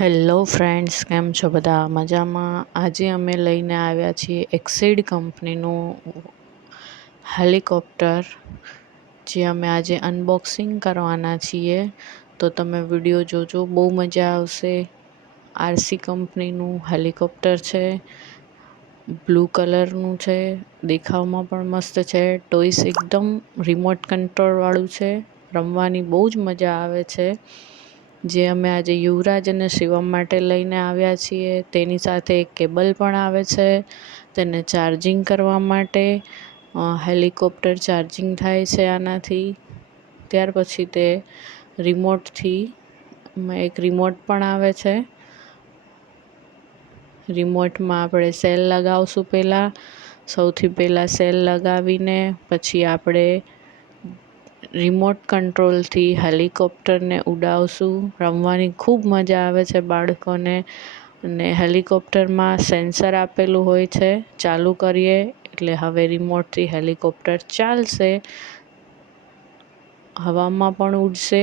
Hello friends, કેમ છો બધા? મજામાં? આજે અમે લઈને આવ્યા છીએ એક્સિડ કંપનીનું હેલિકોપ્ટર, જે અમે આજે અનબોક્સિંગ કરવાના છીએ. તો તમે વિડીયો જોજો, બહુ મજા આવશે. આરસી કંપનીનું હેલિકોપ્ટર છે, બ્લુ કલરનું છે, દેખાવમાં પણ મસ્ત છે. ટોયસ એકદમ રિમોટ કંટ્રોલવાળું છે, રમવાની બહુ જ મજા આવે છે. જે અમે આજે યુવરાજ અને શિવમ માટે લઈને આવ્યા છીએ. તેની સાથે એક કેબલ પણ આવે છે તેને ચાર્જિંગ કરવા માટે. હેલિકોપ્ટર ચાર્જિંગ થાય છે આનાથી. ત્યાર પછી તે રિમોટથી એક રિમોટ પણ આવે છે. રિમોટમાં આપણે સેલ લગાવશું. સૌથી પહેલાં સેલ લગાવીને પછી આપણે રિમોટ કંટ્રોલથી હેલિકોપ્ટરને ઉડાવશું. રમવાની ખૂબ મજા આવે છે બાળકોને. અને હેલિકોપ્ટરમાં સેન્સર આપેલું હોય છે. ચાલુ કરીએ એટલે હવે રિમોટથી હેલિકોપ્ટર ચાલશે, હવામાં પણ ઉડશે.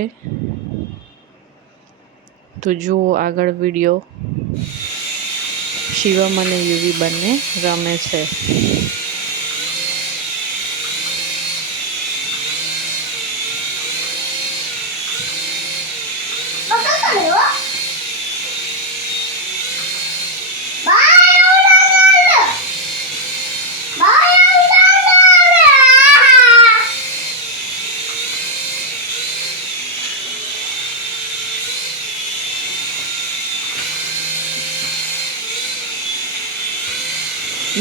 તો જુઓ આગળ વિડીયો. શિવમ અને યુવી બંને રમે છે.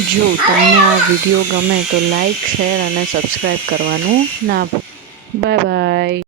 જો તમને આ વિડીયો ગમે તો લાઈક, શેર અને સબસ્ક્રાઈબ કરવાનું ના ભૂલતા. Bye bye.